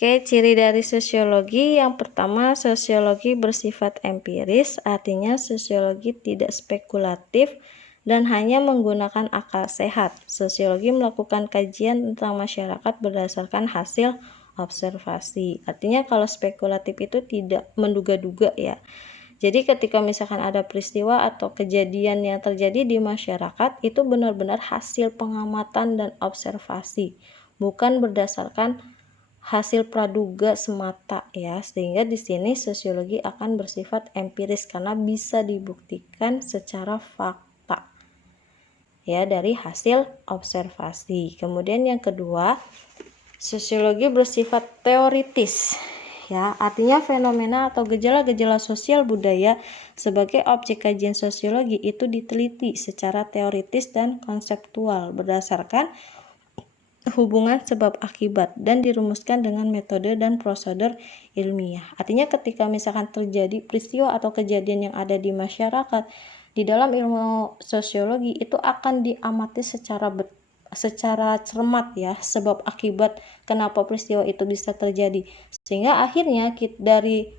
Oke, ciri dari sosiologi yang pertama, sosiologi bersifat empiris, artinya sosiologi tidak spekulatif dan hanya menggunakan akal sehat. Sosiologi melakukan kajian tentang masyarakat berdasarkan hasil observasi. Artinya kalau spekulatif itu tidak menduga-duga ya. Jadi ketika misalkan ada peristiwa atau kejadian yang terjadi di masyarakat, itu benar-benar hasil pengamatan dan observasi, bukan berdasarkan hasil praduga semata ya. Sehingga di sini sosiologi akan bersifat empiris karena bisa dibuktikan secara fakta ya dari hasil observasi. Kemudian yang kedua, sosiologi bersifat teoritis ya, artinya fenomena atau gejala-gejala sosial budaya sebagai objek kajian sosiologi itu diteliti secara teoritis dan konseptual berdasarkan hubungan sebab akibat dan dirumuskan dengan metode dan prosedur ilmiah. Artinya ketika misalkan terjadi peristiwa atau kejadian yang ada di masyarakat, di dalam ilmu sosiologi itu akan diamati secara cermat ya, sebab akibat kenapa peristiwa itu bisa terjadi. Sehingga akhirnya dari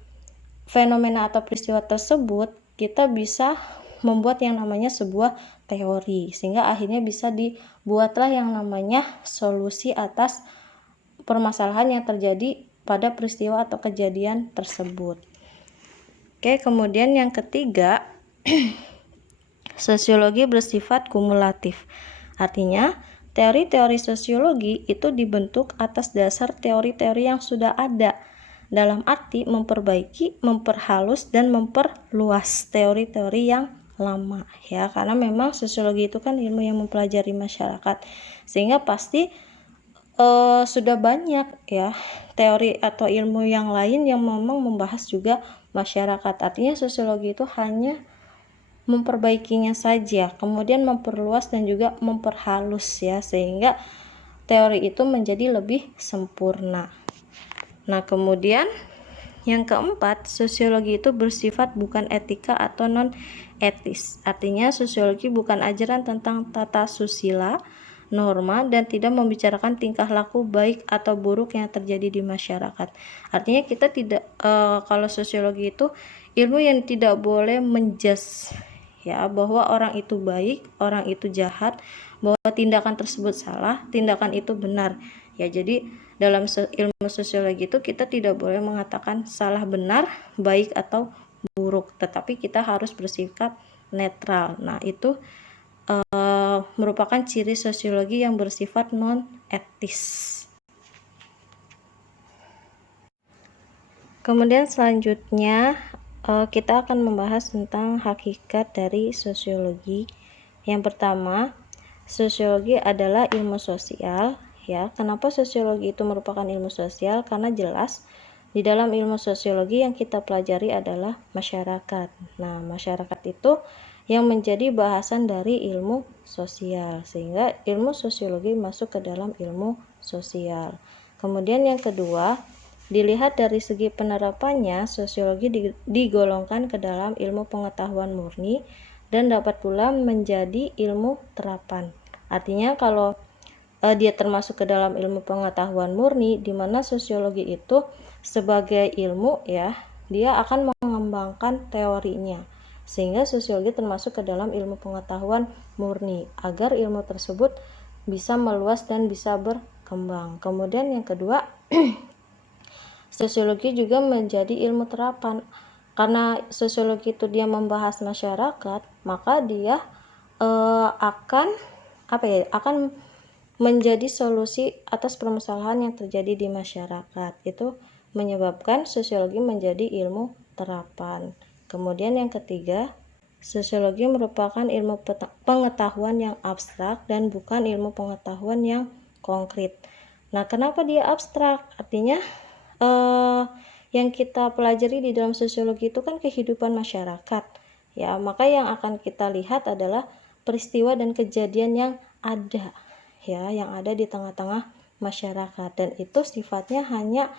fenomena atau peristiwa tersebut kita bisa membuat yang namanya sebuah teori, sehingga akhirnya bisa dibuatlah yang namanya solusi atas permasalahan yang terjadi pada peristiwa atau kejadian tersebut. Oke, kemudian yang ketiga, sosiologi bersifat kumulatif. Artinya, teori-teori sosiologi itu dibentuk atas dasar teori-teori yang sudah ada, dalam arti memperbaiki, memperhalus, dan memperluas teori-teori yang lama ya, karena memang sosiologi itu kan ilmu yang mempelajari masyarakat, sehingga pasti sudah banyak ya teori atau ilmu yang lain yang memang membahas juga masyarakat. Artinya sosiologi itu hanya memperbaikinya saja, kemudian memperluas dan juga memperhalus ya, sehingga teori itu menjadi lebih sempurna. Nah, kemudian yang keempat, sosiologi itu bersifat bukan etika atau non-etis. Artinya sosiologi bukan ajaran tentang tata susila, norma, dan tidak membicarakan tingkah laku baik atau buruk yang terjadi di masyarakat. Artinya kita tidak, kalau sosiologi itu ilmu yang tidak boleh menjudge ya, bahwa orang itu baik, orang itu jahat, bahwa tindakan tersebut salah, tindakan itu benar. Ya, jadi dalam ilmu sosiologi itu kita tidak boleh mengatakan salah benar, baik atau buruk, tetapi kita harus bersikap netral. Nah, itu merupakan ciri sosiologi yang bersifat non-etis. Kemudian selanjutnya kita akan membahas tentang hakikat dari sosiologi. Yang pertama, sosiologi adalah ilmu sosial ya. Kenapa sosiologi itu merupakan ilmu sosial? Karena jelas di dalam ilmu sosiologi yang kita pelajari adalah masyarakat. Nah, masyarakat itu yang menjadi bahasan dari ilmu sosial, sehingga ilmu sosiologi masuk ke dalam ilmu sosial. Kemudian yang kedua, dilihat dari segi penerapannya, sosiologi digolongkan ke dalam ilmu pengetahuan murni dan dapat pula menjadi ilmu terapan. Artinya kalau dia termasuk ke dalam ilmu pengetahuan murni, di mana sosiologi itu sebagai ilmu ya, dia akan mengembangkan teorinya, sehingga sosiologi termasuk ke dalam ilmu pengetahuan murni agar ilmu tersebut bisa meluas dan bisa berkembang. Kemudian yang kedua, sosiologi juga menjadi ilmu terapan. Karena sosiologi itu dia membahas masyarakat, maka dia akan menjadi solusi atas permasalahan yang terjadi di masyarakat. Itu menyebabkan sosiologi menjadi ilmu terapan. Kemudian yang ketiga, sosiologi merupakan ilmu pengetahuan yang abstrak dan bukan ilmu pengetahuan yang konkret. Nah, kenapa dia abstrak? Artinya yang kita pelajari di dalam sosiologi itu kan kehidupan masyarakat ya, maka yang akan kita lihat adalah peristiwa dan kejadian yang ada ya, yang ada di tengah-tengah masyarakat, dan itu sifatnya hanya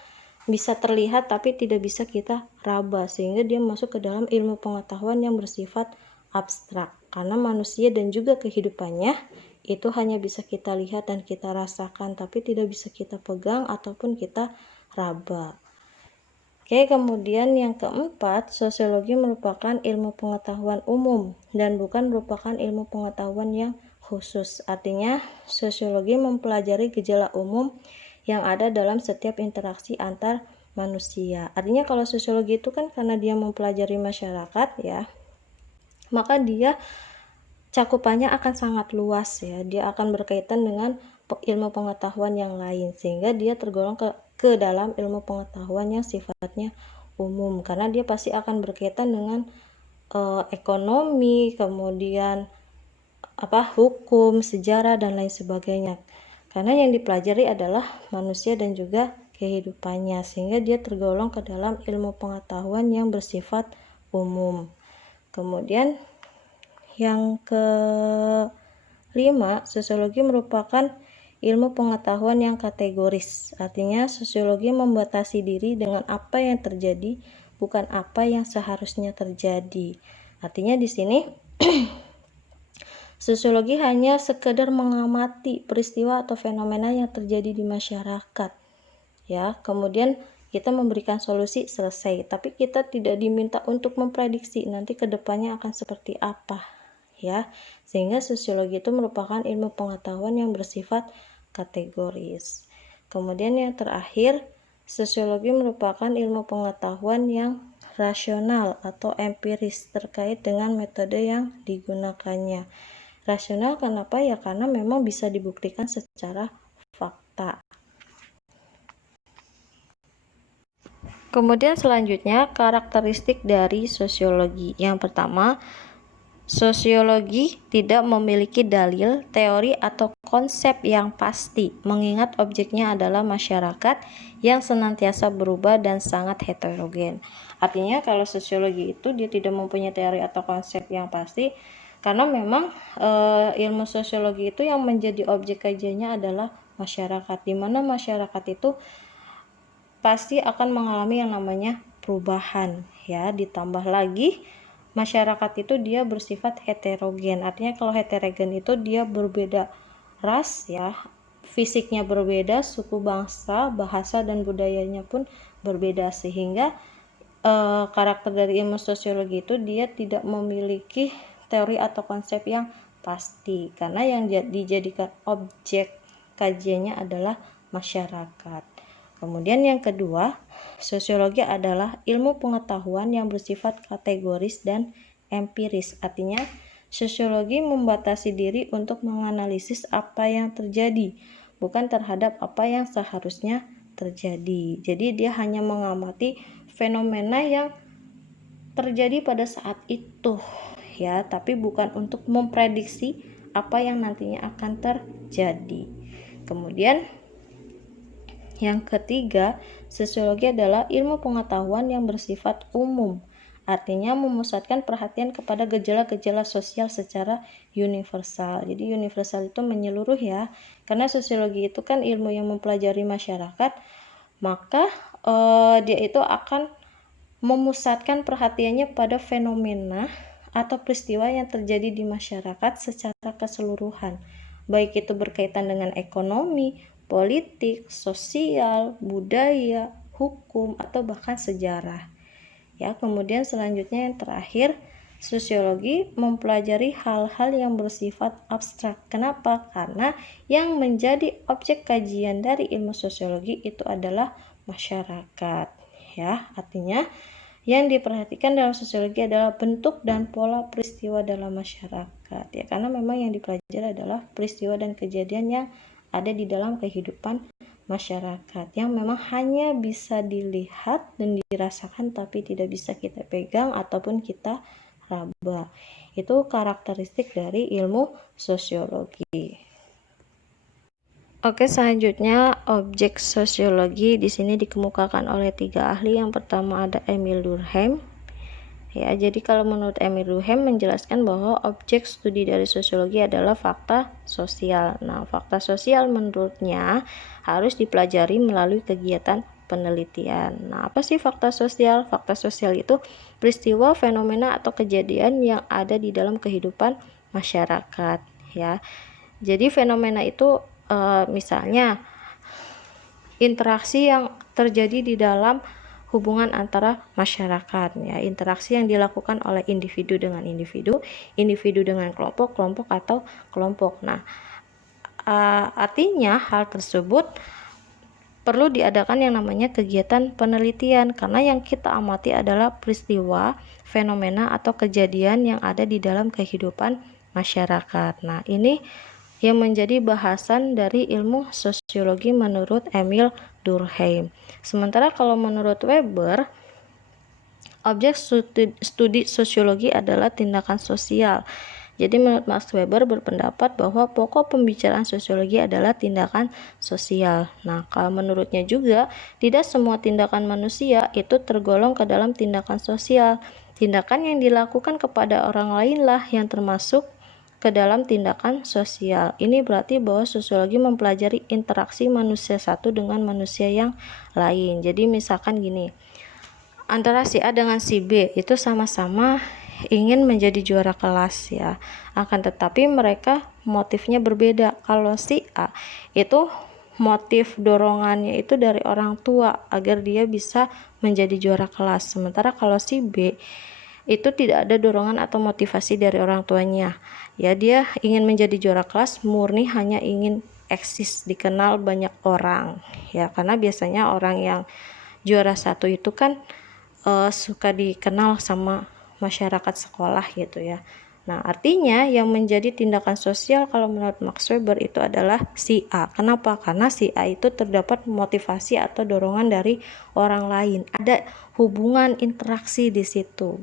bisa terlihat tapi tidak bisa kita raba, sehingga dia masuk ke dalam ilmu pengetahuan yang bersifat abstrak, karena manusia dan juga kehidupannya itu hanya bisa kita lihat dan kita rasakan, tapi tidak bisa kita pegang ataupun kita raba. Oke, kemudian yang keempat, sosiologi merupakan ilmu pengetahuan umum dan bukan merupakan ilmu pengetahuan yang khusus. Artinya, sosiologi mempelajari gejala umum yang ada dalam setiap interaksi antar manusia. Artinya kalau sosiologi itu kan karena dia mempelajari masyarakat ya, maka dia cakupannya akan sangat luas ya. Dia akan berkaitan dengan ilmu pengetahuan yang lain, sehingga dia tergolong ke dalam ilmu pengetahuan yang sifatnya umum, karena dia pasti akan berkaitan dengan ekonomi, kemudian hukum, sejarah, dan lain sebagainya. Karena yang dipelajari adalah manusia dan juga kehidupannya, sehingga dia tergolong ke dalam ilmu pengetahuan yang bersifat umum. Kemudian yang kelima, sosiologi merupakan ilmu pengetahuan yang kategoris. Artinya sosiologi membatasi diri dengan apa yang terjadi, bukan apa yang seharusnya terjadi. Artinya di sini sosiologi hanya sekedar mengamati peristiwa atau fenomena yang terjadi di masyarakat. Ya, kemudian kita memberikan solusi, selesai. Tapi kita tidak diminta untuk memprediksi nanti kedepannya akan seperti apa. Ya, sehingga sosiologi itu merupakan ilmu pengetahuan yang bersifat kategoris. Kemudian yang terakhir, sosiologi merupakan ilmu pengetahuan yang rasional atau empiris terkait dengan metode yang digunakannya. Rasional kenapa? Ya karena memang bisa dibuktikan secara fakta. Kemudian selanjutnya karakteristik dari sosiologi. Yang pertama, sosiologi tidak memiliki dalil, teori, atau konsep yang pasti, mengingat objeknya adalah masyarakat yang senantiasa berubah dan sangat heterogen. Artinya kalau sosiologi itu dia tidak mempunyai teori atau konsep yang pasti, karena memang ilmu sosiologi itu yang menjadi objek kajiannya adalah masyarakat, di mana masyarakat itu pasti akan mengalami yang namanya perubahan ya. Ditambah lagi masyarakat itu dia bersifat heterogen. Artinya kalau heterogen itu dia berbeda ras ya, fisiknya berbeda, suku bangsa, bahasa dan budayanya pun berbeda, sehingga karakter dari ilmu sosiologi itu dia tidak memiliki teori atau konsep yang pasti, karena yang dijadikan objek kajiannya adalah masyarakat. Kemudian yang kedua, sosiologi adalah ilmu pengetahuan yang bersifat kategoris dan empiris. Artinya, sosiologi membatasi diri untuk menganalisis apa yang terjadi, bukan terhadap apa yang seharusnya terjadi. Jadi dia hanya mengamati fenomena yang terjadi pada saat itu ya, tapi bukan untuk memprediksi apa yang nantinya akan terjadi. Kemudian yang ketiga, sosiologi adalah ilmu pengetahuan yang bersifat umum. Artinya memusatkan perhatian kepada gejala-gejala sosial secara universal. Jadi universal itu menyeluruh ya. Karena sosiologi itu kan ilmu yang mempelajari masyarakat, maka dia itu akan memusatkan perhatiannya pada fenomena atau peristiwa yang terjadi di masyarakat secara keseluruhan. Baik itu berkaitan dengan ekonomi, politik, sosial, budaya, hukum, atau bahkan sejarah. Ya, kemudian selanjutnya yang terakhir, sosiologi mempelajari hal-hal yang bersifat abstrak. Kenapa? Karena yang menjadi objek kajian dari ilmu sosiologi itu adalah masyarakat. Ya, artinya yang diperhatikan dalam sosiologi adalah bentuk dan pola peristiwa dalam masyarakat. Ya, karena memang yang dipelajari adalah peristiwa dan kejadian yang ada di dalam kehidupan masyarakat yang memang hanya bisa dilihat dan dirasakan tapi tidak bisa kita pegang ataupun kita raba. Itu karakteristik dari ilmu sosiologi. Oke, selanjutnya objek sosiologi di sini dikemukakan oleh 3 ahli. Yang pertama ada Emil Durkheim. Ya, jadi kalau menurut Emil Durkheim menjelaskan bahwa objek studi dari sosiologi adalah fakta sosial. Nah, fakta sosial menurutnya harus dipelajari melalui kegiatan penelitian. Nah, apa sih fakta sosial? Fakta sosial itu peristiwa, fenomena atau kejadian yang ada di dalam kehidupan masyarakat, ya. Jadi fenomena itu misalnya interaksi yang terjadi di dalam hubungan antara masyarakat, ya, interaksi yang dilakukan oleh individu dengan individu, individu dengan kelompok, kelompok atau kelompok. Nah, artinya hal tersebut perlu diadakan yang namanya kegiatan penelitian, karena yang kita amati adalah peristiwa, fenomena atau kejadian yang ada di dalam kehidupan masyarakat. Nah, ini yang menjadi bahasan dari ilmu sosiologi menurut Emil Durkheim. Sementara kalau menurut Weber, objek studi sosiologi adalah tindakan sosial. Jadi menurut Max Weber berpendapat bahwa pokok pembicaraan sosiologi adalah tindakan sosial. Nah, kalau menurutnya juga, tidak semua tindakan manusia itu tergolong ke dalam tindakan sosial. Tindakan yang dilakukan kepada orang lainlah yang termasuk ke dalam tindakan sosial. Ini berarti bahwa sosiologi mempelajari interaksi manusia satu dengan manusia yang lain. Jadi misalkan gini, antara si A dengan si B itu sama-sama ingin menjadi juara kelas, ya. Akan tetapi mereka motifnya berbeda. Kalau si A itu motif dorongannya itu dari orang tua agar dia bisa menjadi juara kelas. Sementara kalau si B itu tidak ada dorongan atau motivasi dari orang tuanya, ya, dia ingin menjadi juara kelas murni hanya ingin eksis, dikenal banyak orang, ya, karena biasanya orang yang juara satu itu kan suka dikenal sama masyarakat sekolah gitu, ya. Nah, artinya yang menjadi tindakan sosial kalau menurut Max Weber itu adalah si A. Kenapa? Karena si A itu terdapat motivasi atau dorongan dari orang lain. Ada hubungan interaksi di situ,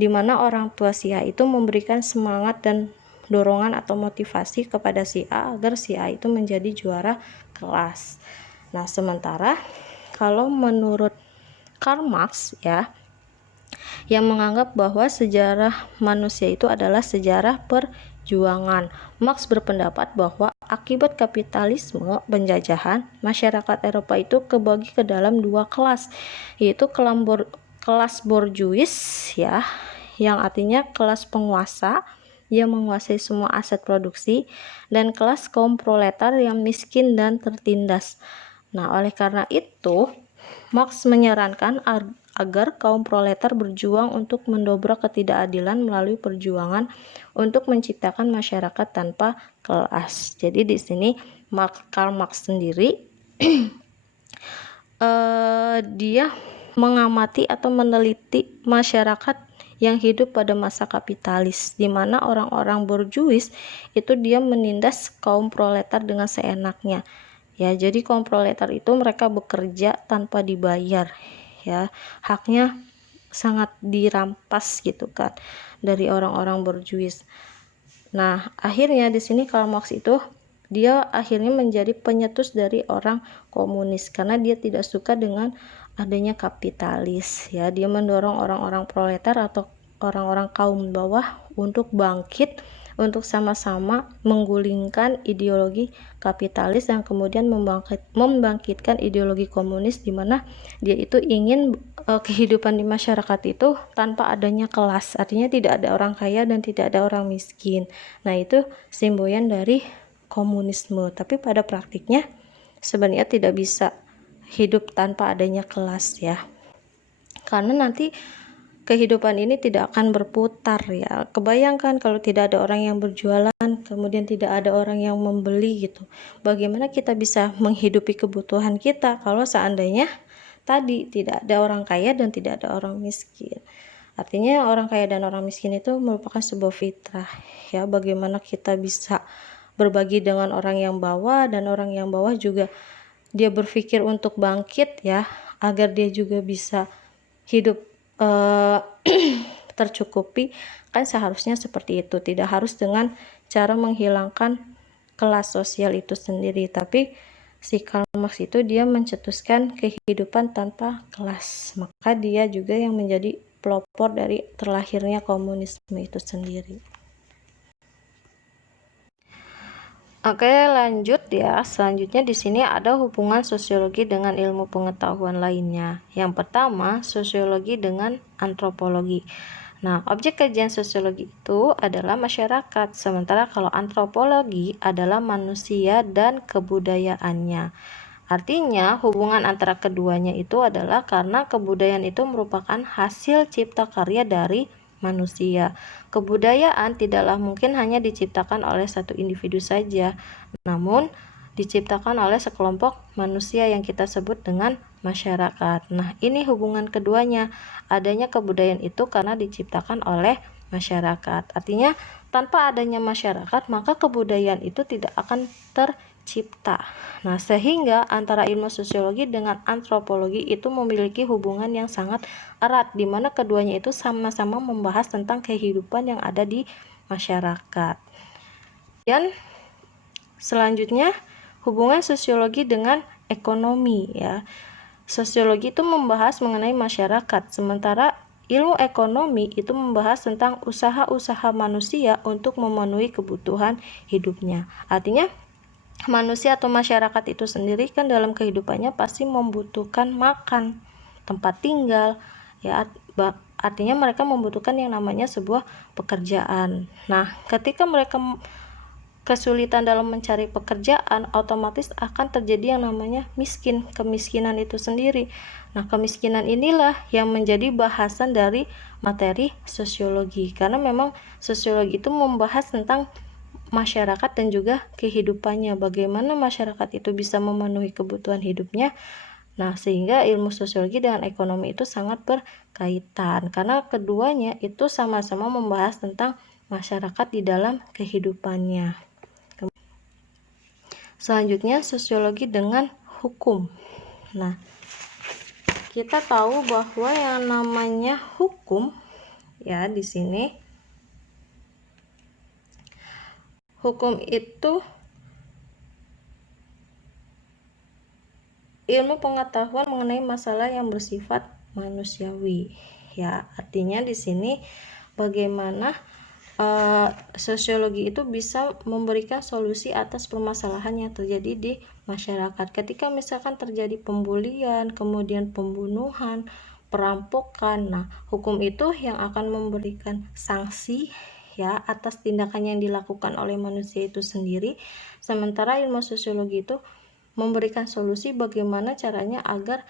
di mana orang tua si A itu memberikan semangat dan dorongan atau motivasi kepada si A agar si A itu menjadi juara kelas. Nah, sementara kalau menurut Karl Marx, ya, yang menganggap bahwa sejarah manusia itu adalah sejarah perjuangan. Marx berpendapat bahwa akibat kapitalisme penjajahan, masyarakat Eropa itu kebagi ke dalam dua kelas, yaitu kelas borjuis, ya, yang artinya kelas penguasa yang menguasai semua aset produksi, dan kelas kaum proletar yang miskin dan tertindas. Nah, oleh karena itu Marx menyarankan agar kaum proletar berjuang untuk mendobrak ketidakadilan melalui perjuangan untuk menciptakan masyarakat tanpa kelas. Jadi di sini Karl Marx sendiri dia mengamati atau meneliti masyarakat yang hidup pada masa kapitalis, di mana orang-orang borjuis itu dia menindas kaum proletar dengan seenaknya. Ya, jadi kaum proletar itu mereka bekerja tanpa dibayar, ya, haknya sangat dirampas gitu kan dari orang-orang borjuis. Nah, akhirnya di sini Karl Marx itu dia akhirnya menjadi penyetus dari orang komunis karena dia tidak suka dengan adanya kapitalis, ya. Dia mendorong orang-orang proletar atau orang-orang kaum bawah untuk bangkit, untuk sama-sama menggulingkan ideologi kapitalis dan kemudian membangkitkan ideologi komunis, di mana dia itu ingin kehidupan di masyarakat itu tanpa adanya kelas, artinya tidak ada orang kaya dan tidak ada orang miskin. Nah, itu semboyan dari komunisme, tapi pada praktiknya sebenarnya tidak bisa hidup tanpa adanya kelas, ya, karena nanti kehidupan ini tidak akan berputar, ya. Kebayangkan kalau tidak ada orang yang berjualan, kemudian tidak ada orang yang membeli gitu. Bagaimana kita bisa menghidupi kebutuhan kita kalau seandainya tadi tidak ada orang kaya dan tidak ada orang miskin. Artinya orang kaya dan orang miskin itu merupakan sebuah fitrah, ya. Bagaimana kita bisa berbagi dengan orang yang bawah, dan orang yang bawah juga dia berpikir untuk bangkit, ya, agar dia juga bisa hidup tercukupi, kan seharusnya seperti itu. Tidak harus dengan cara menghilangkan kelas sosial itu sendiri, tapi si Karl Marx itu dia mencetuskan kehidupan tanpa kelas, maka dia juga yang menjadi pelopor dari terlahirnya komunisme itu sendiri. Oke, lanjut ya. Selanjutnya di sini ada hubungan sosiologi dengan ilmu pengetahuan lainnya. Yang pertama, sosiologi dengan antropologi. Nah, objek kajian sosiologi itu adalah masyarakat, sementara kalau antropologi adalah manusia dan kebudayaannya. Artinya, hubungan antara keduanya itu adalah karena kebudayaan itu merupakan hasil cipta karya dari manusia. Kebudayaan tidaklah mungkin hanya diciptakan oleh satu individu saja, namun diciptakan oleh sekelompok manusia yang kita sebut dengan masyarakat. Nah, ini hubungan keduanya. Adanya kebudayaan itu karena diciptakan oleh masyarakat. Artinya, tanpa adanya masyarakat, maka kebudayaan itu tidak akan tercipta. Nah, sehingga antara ilmu sosiologi dengan antropologi itu memiliki hubungan yang sangat erat, di mana keduanya itu sama-sama membahas tentang kehidupan yang ada di masyarakat. Dan selanjutnya, hubungan sosiologi dengan ekonomi ya. Sosiologi itu membahas mengenai masyarakat, sementara ilmu ekonomi itu membahas tentang usaha-usaha manusia untuk memenuhi kebutuhan hidupnya. Artinya, manusia atau masyarakat itu sendiri kan dalam kehidupannya pasti membutuhkan makan, tempat tinggal, ya. Artinya mereka membutuhkan yang namanya sebuah pekerjaan. Nah, ketika mereka kesulitan dalam mencari pekerjaan, otomatis akan terjadi yang namanya miskin, kemiskinan itu sendiri. Nah, kemiskinan inilah yang menjadi bahasan dari materi sosiologi, karena memang sosiologi itu membahas tentang masyarakat dan juga kehidupannya, bagaimana masyarakat itu bisa memenuhi kebutuhan hidupnya. Nah, sehingga ilmu sosiologi dengan ekonomi itu sangat berkaitan, karena keduanya itu sama-sama membahas tentang masyarakat di dalam kehidupannya. Selanjutnya, sosiologi dengan hukum. Nah, kita tahu bahwa yang namanya hukum ya di sini, hukum itu ilmu pengetahuan mengenai masalah yang bersifat manusiawi. Ya, artinya di sini bagaimana sosiologi itu bisa memberikan solusi atas permasalahan yang terjadi di masyarakat. Ketika misalkan terjadi pembulian, kemudian pembunuhan, perampokan, nah hukum itu yang akan memberikan sanksi ya atas tindakan yang dilakukan oleh manusia itu sendiri. Sementara ilmu sosiologi itu memberikan solusi bagaimana caranya agar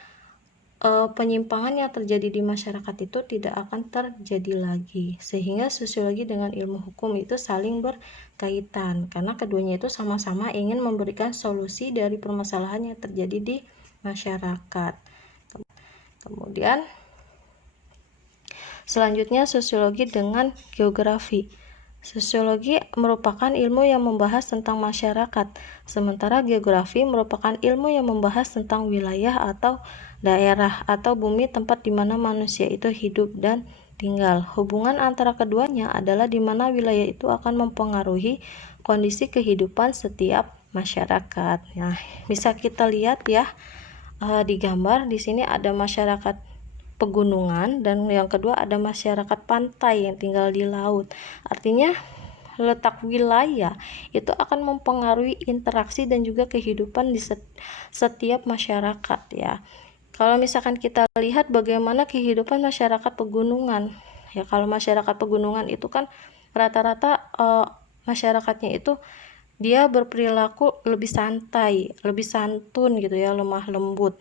penyimpangan yang terjadi di masyarakat itu tidak akan terjadi lagi, sehingga sosiologi dengan ilmu hukum itu saling berkaitan karena keduanya itu sama-sama ingin memberikan solusi dari permasalahan yang terjadi di masyarakat. Kemudian selanjutnya, sosiologi dengan geografi. Sosiologi merupakan ilmu yang membahas tentang masyarakat, sementara geografi merupakan ilmu yang membahas tentang wilayah atau daerah atau bumi tempat di mana manusia itu hidup dan tinggal. Hubungan antara keduanya adalah di mana wilayah itu akan mempengaruhi kondisi kehidupan setiap masyarakat. Nah, bisa kita lihat ya di gambar di sini ada masyarakat pegunungan dan yang kedua ada masyarakat pantai yang tinggal di laut. Artinya letak wilayah itu akan mempengaruhi interaksi dan juga kehidupan di setiap masyarakat ya. Kalau misalkan kita lihat bagaimana kehidupan masyarakat pegunungan ya, kalau masyarakat pegunungan itu kan rata-rata masyarakatnya itu dia berperilaku lebih santai, lebih santun gitu ya, lemah lembut.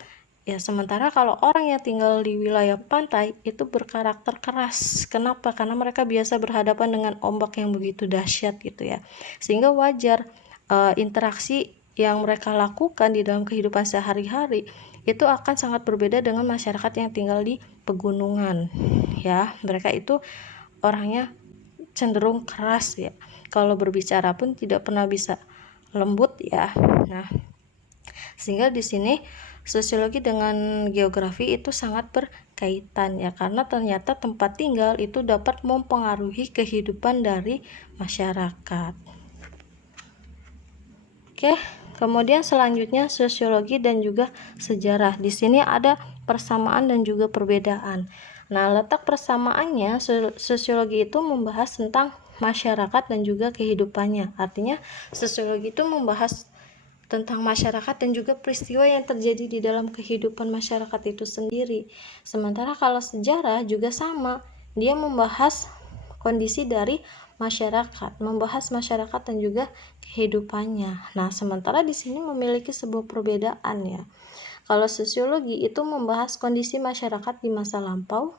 Ya, sementara kalau orang yang tinggal di wilayah pantai itu berkarakter keras. Kenapa? Karena mereka biasa berhadapan dengan ombak yang begitu dahsyat gitu ya. Sehingga wajar interaksi yang mereka lakukan di dalam kehidupan sehari-hari itu akan sangat berbeda dengan masyarakat yang tinggal di pegunungan. Ya, mereka itu orangnya cenderung keras ya. Kalau berbicara pun tidak pernah bisa lembut ya. Nah, sehingga di sini sosiologi dengan geografi itu sangat berkaitan ya, karena ternyata tempat tinggal itu dapat mempengaruhi kehidupan dari masyarakat. Oke, kemudian selanjutnya sosiologi dan juga sejarah. Di sini ada persamaan dan juga perbedaan. Nah, letak persamaannya, sosiologi itu membahas tentang masyarakat dan juga kehidupannya. Artinya sosiologi itu membahas tentang masyarakat dan juga peristiwa yang terjadi di dalam kehidupan masyarakat itu sendiri. Sementara kalau sejarah juga sama, dia membahas kondisi dari masyarakat, membahas masyarakat dan juga kehidupannya. Nah, sementara di sini memiliki sebuah perbedaan ya. Kalau sosiologi itu membahas kondisi masyarakat di masa lampau,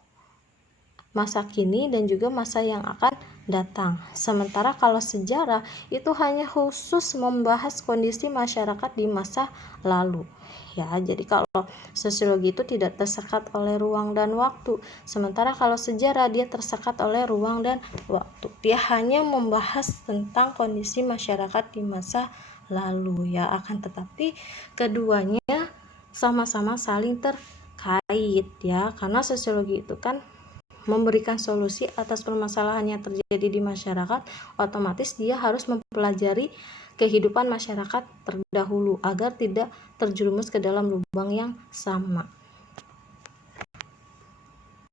masa kini, dan juga masa yang akan datang. Sementara kalau sejarah itu hanya khusus membahas kondisi masyarakat di masa lalu. Ya, jadi kalau sosiologi itu tidak tersekat oleh ruang dan waktu. Sementara kalau sejarah dia tersekat oleh ruang dan waktu. Dia hanya membahas tentang kondisi masyarakat di masa lalu ya. Akan tetapi keduanya sama-sama saling terkait ya. Karena sosiologi itu kan memberikan solusi atas permasalahan yang terjadi di masyarakat, otomatis dia harus mempelajari kehidupan masyarakat terdahulu agar tidak terjerumus ke dalam lubang yang sama.